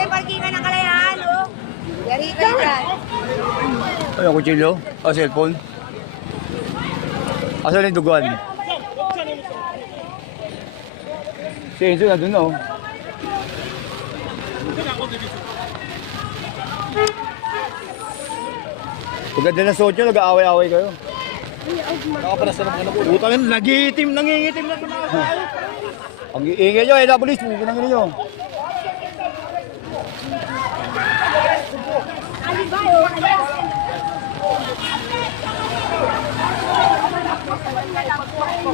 yung parkingan ng Kalayaan, oh. Yari ka dyan. Ay, ang kutsilyo? Ah, cellphone? Asan yung duguan? Si Enzo na dun, oh. Paganda na sotyo, nag-aaway-aaway kayo. Nakapala sa mga nakulo. Putang ina, nangiitim na tumatay. Ang iingay nyo, na police, pinangin nyo.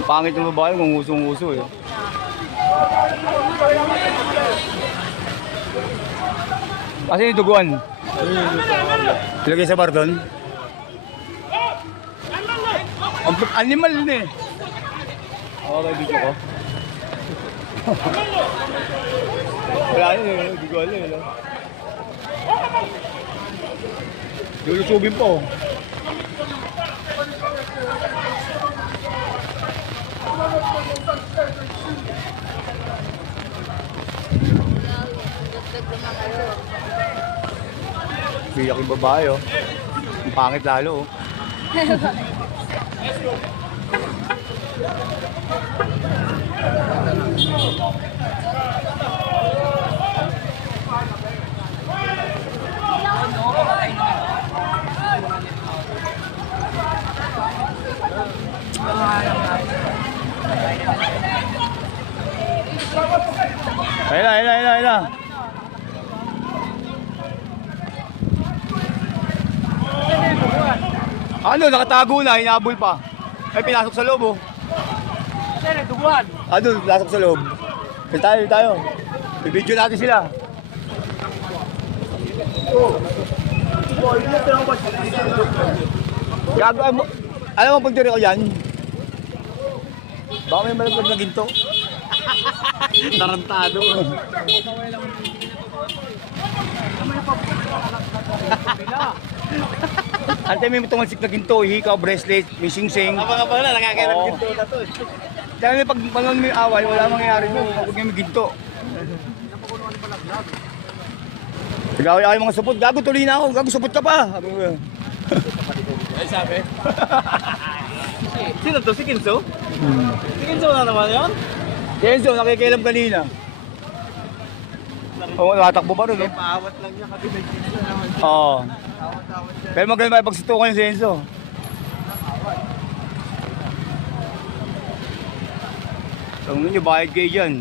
Pangit ng babae kung usong-uso eh. Kasi yung duguan. Ilagay sa bar doon. Animal na eh. Okay, video ko. Wala yun eh, hindi ko alam eh. Lulutubin po. Biyak yung babae oh. Ang pangit lalo oh. Ayun. Ano, nakatago na, hinabol pa. Ay, pinasok sa loob, oh. Sir, duguan. Ano, pinasok sa loob. Tayo. I-video natin sila. Gago, alam mo pagdiri ko yan? Baka may malaglag na ginto. Tarantado. Antay may tumalsik na ginto, hikaw, bracelet, may sing-sing. Abang na, nakakain ng ginto na to. Dahil may pag panon may away, wala mangyayari mo. Huwag may ginto. Nag-away-away mga supot. Gago, tuloy na ako. Gago, supot ka pa. Ay, sabi. Sino to? Si Kinso? Si Kinso na naman yun? Kenzo, nakikialam kanina. Oo, natakbo pa rin, no? Paawat lang niya kasi may Kinso naman. Oo. Awat-awat siya. Pero maganda may pagsitukan yung si Enzo. Tawag nyo, bakit kayo dyan?